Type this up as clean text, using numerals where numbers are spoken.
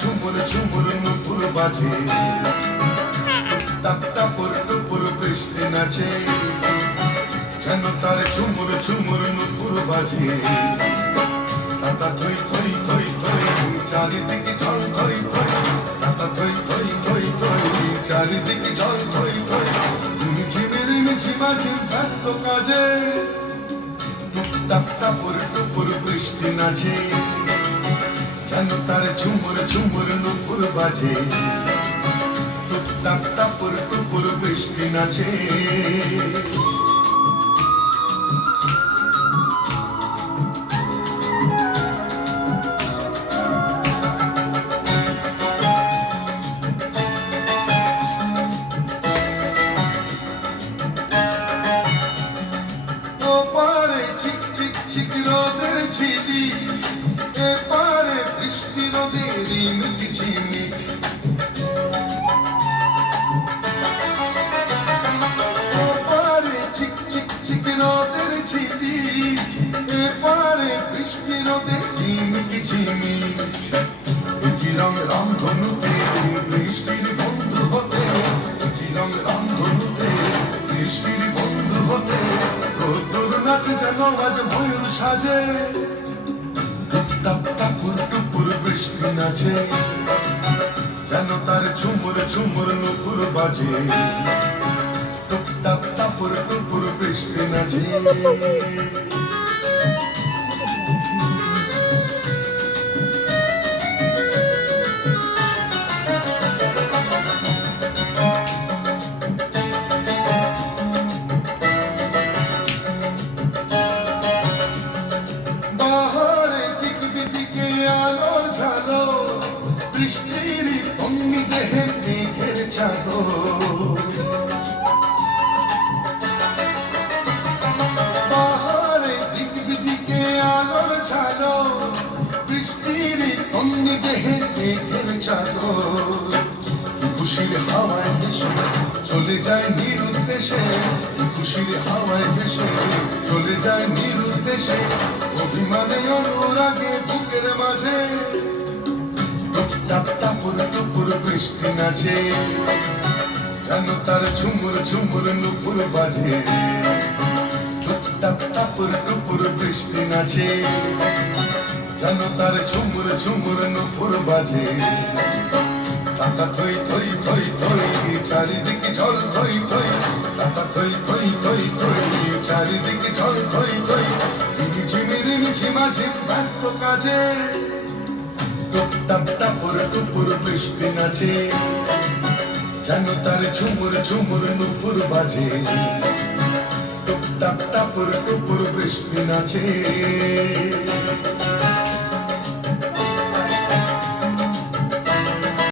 ঝুমুর ঝুমুর নুপুর বাজে, তাপ তাপর টুপুর বৃষ্টি নাচে, যেন তার ঝুমুর ঝুমুর নুপুর বাজে। তাতা থই থই থই থই চারিদিকে জল থই থই, তাতা থই থই থই থই চারিদিকে জল থই থই। ঝিমির ঝিমাঝিম ব্যস্ত কাজে, তাপ তাপর টুপুর বৃষ্টি নাচে, যেন তার ঝুমুর ঝুমুর নুপুর বাজে। তাপ তাপর টুপুর বৃষ্টি নাচে। ওপারে চিক চিক চিক রোদের ঝিলি, এপারে বৃষ্টি রোদের মিটি ঝিমিক। ওপারে চিক চিক চিক রোদের ঝিলি, এপারে বৃষ্টি রোদের মিটি ঝিমিক। কি রং রামধনুতে বৃষ্টির বন্ধু হতে, কি রং রামধনুতে বৃষ্টির বন্ধু হতে। তোর নাচে যেন আজ ময়ূর সাজে, টাপ টাপুর টুপুর বৃষ্টি নাচে, যেন তার ঝুমুর ঝুমুর নুপুর বাজে। টাপ টাপুর টুপুর বৃষ্টি নাচে। বৃষ্টির অগ্নি দেহের মেঘের চাদর, পাহাড়ে দিক বিদিকে আলোর ঝালো। বৃষ্টির অগ্নি দেহের মেঘের চাদর, খুশির হাওয়ায় ভেসে চলে যায় নিরুদ্দেশে, খুশির হাওয়ায় ভেসে চলে যায় নিরুদ্দেশে। অভিমানে অনুরাগে বুকের মাঝে, টাপ টাপুর টুপুর বৃষ্টি নাচে, যেন তার ঝুমুর ঝুমুর নুপুর বাজে। টাপ টাপুর টুপুর বৃষ্টি নাচে, যেন তার ঝুমুর ঝুমুর নুপুর বাজে। তাতা থই থই থই থই চারিদিকে জল থই থই, তাতা থই থই থই থই চারিদিকে জল থই থই। ঝিমির ঝিমাঝিম ব্যস্ত কাজে, টাপ টাপুর টুপুর বৃষ্টি নাচে, যেন তার ঝুমুর ঝুমুর নুপুর বাজে। টাপ টাপুর টুপুর বৃষ্টি নাচে।